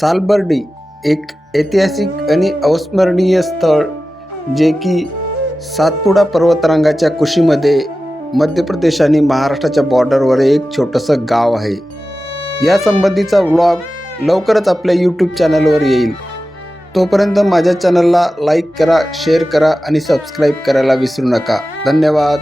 सालबर्डी एक ऐतिहासिक आणि अविस्मरणीय स्थळ जे की सातपुडा पर्वतरांगाच्या कुशीमध्ये मध्य प्रदेश आणि महाराष्ट्राच्या बॉर्डरवर एक छोटंसं गाव आहे। या संबंधीचा व्लॉग लवकरच आपल्या यूट्यूब चॅनलवर येईल। तोपर्यंत माझ्या चॅनलला लाईक करा, शेअर करा आणि सबस्क्राईब करायला विसरू नका। धन्यवाद।